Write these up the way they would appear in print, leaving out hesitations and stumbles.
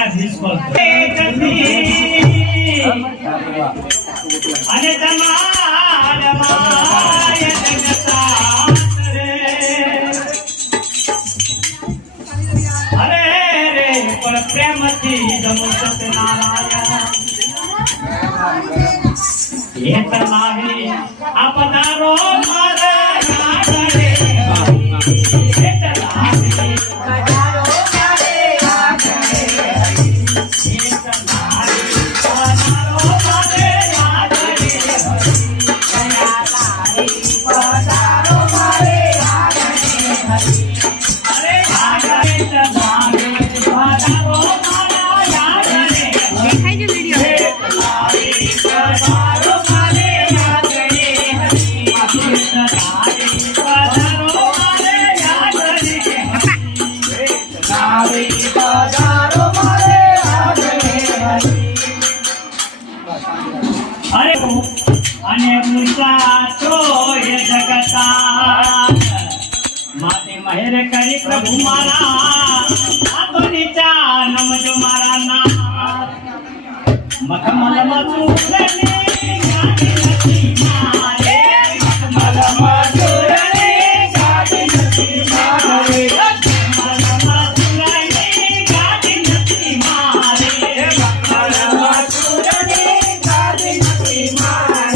આ નિષ્ફળ અને તમારા માય જગતા રે અરે રે પણ પ્રેમથી જમો સત્યનારાયણ એ તમારી આ પધારો મારા આંગણે અને મુસાચો એ જગતા માતે મહેર કરી પ્રભુ મારા આતો નીચા નમજો મારા નામ મખમલ મધુરની ગાડી નથી મારે મખમલ મધુરની ગાડી નથી મારે મખમલ મધુરની ગાડી નથી મારે મખમલ મધુરની ગાડી નથી મારે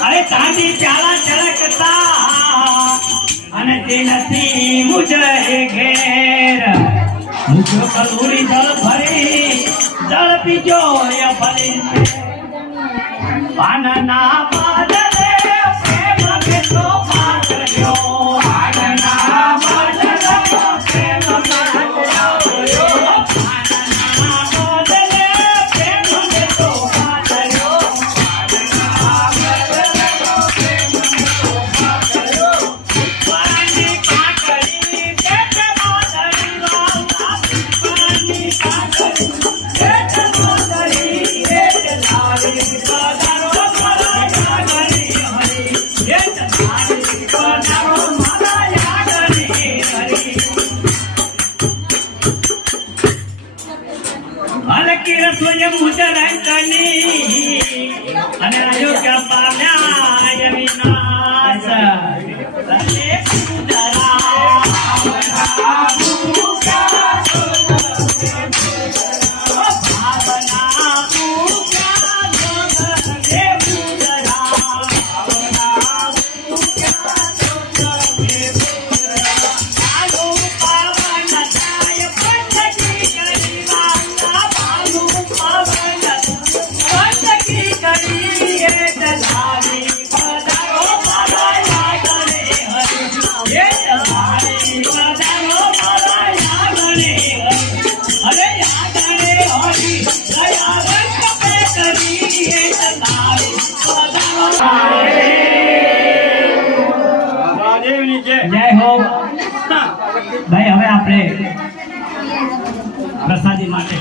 અરે ચાંદી પ્યાલા ચળકતા અને તેનાથી મુજે ઘેર મુજો કલૂરી જળ ભરી જળ પીજો એ ભરી પાનના પાદલે પ્રેમ કેટલો પાત્ર્યો પાનના પાદલે પ્રેમ પાત્ર્યો પાનના પાદલે પ્રેમ કેટલો પાત્ર્યો અને અયોગ્ય પામ્યા વિનાશ જય હો ભાઈ હવે આપણે પ્રસાદી માટે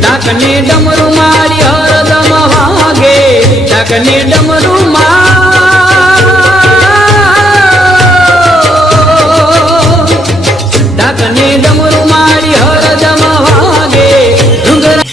ડાકને ડમરૂ મારી હરદમ વાગે ડાકને ડમરૂ ડાકને ડમરૂ મારી હરદમ વાગે ડુંગરા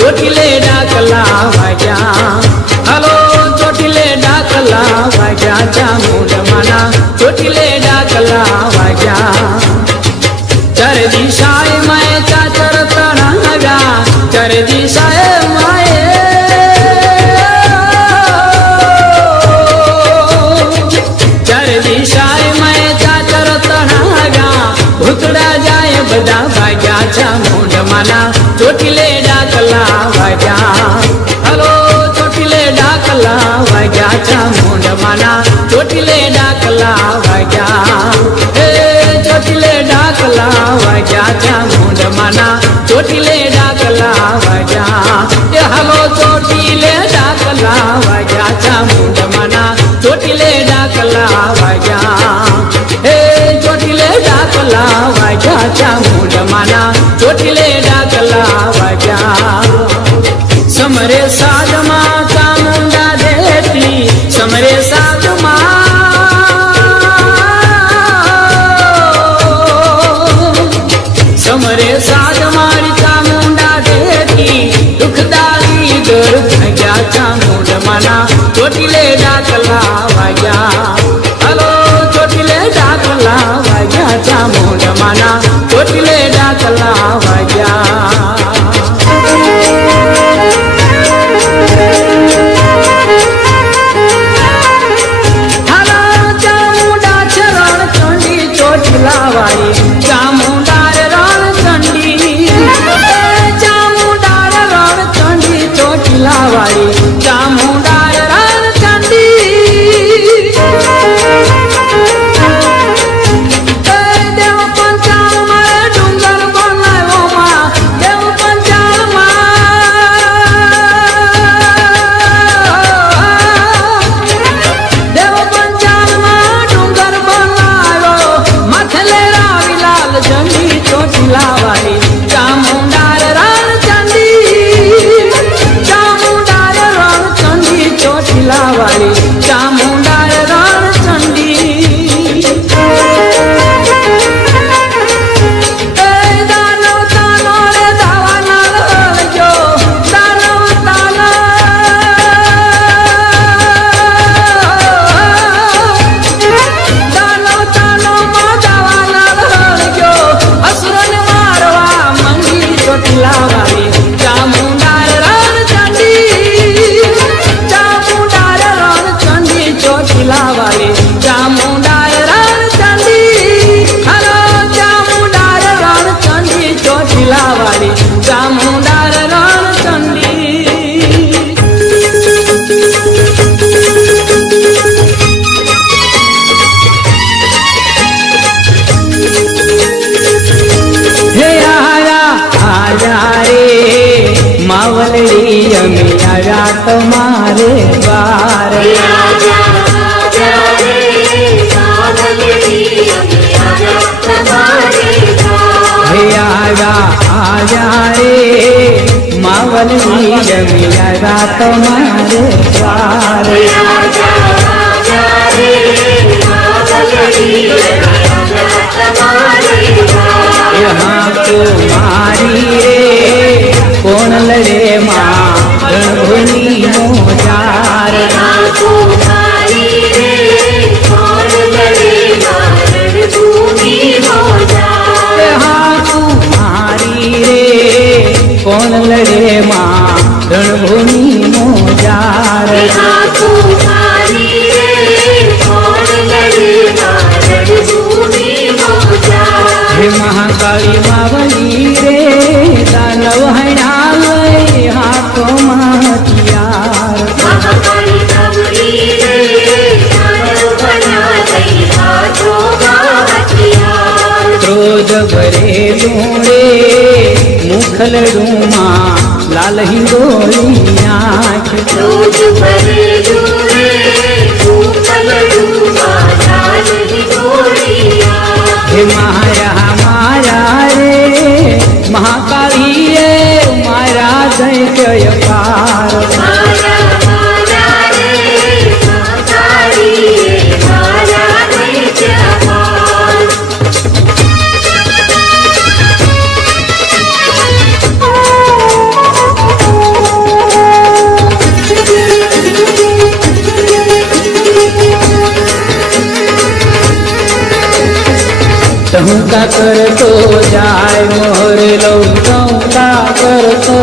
ચોટીલે ડાકલા વાગ્યા હલો ચોટીલે ડાકલા વાગ્યા ચામુંડમાના ચોટીલે ડાકલા વાગ્યા ચારે દિશાએ માએ ચાચર તણાવ્યા ચારે દિશાએ માએ ચારે દિશાએ માએ ચાચર તણાવ્યા ભૂતડા જાય બધા ભાગ્યા ચામુંડમાના ચોટીલે ડાકલા વાગ્યા હલો ચોટીલે ડાકલા વાગ્યા ચામુંડમાના ચોટીલે ડાકલા વાગ્યા હે ચોટીલે ડાકલા વાગ્યા ચામુંડમાના ચોટીલે ડાકલા વાગ્યા એ હલો ચોટીલે ડાકલા વાગ્યા ચામુંડમાના ચોટીલે ડાકલા વાગ્યા હે ચોટીલે ડાકલા વાગ્યા ચામુંડમાના ચોટીલે ડાકલા વાગ્યા સમરે સાધમાં ચામુંડા દેતી સમરે સાધ મારી ચામુંડા દેતી દુઃખદારી ઘર ભાગ્યા ચામુંડમાના ચોટીલે ડાકલા વાગ્યા હલો ચોટીલે ડાકલા વાગ્યા ચામુંડમાના ચોટીલે ડાકલા વાગ્યા તમારે દ્વાર હે આજા રે માવલની જમિયા તમારે દ્વાર यहाँ तुम्हारी रे कौन लड़े माँ रणभूमि मोजार यहाँ तुम्हारी रे कौन लड़े माँ रणभूमि मोजार हे महाकाली मावली रे दानव हणालय हाथो हथियार क्रोध भरे लूड़े मुखलड़ू माँ लाल हिंगोली आँख हे माया माया रे महाकाली रे माया दैत्य पार टहुका करतो जाय मोहर लवका करतो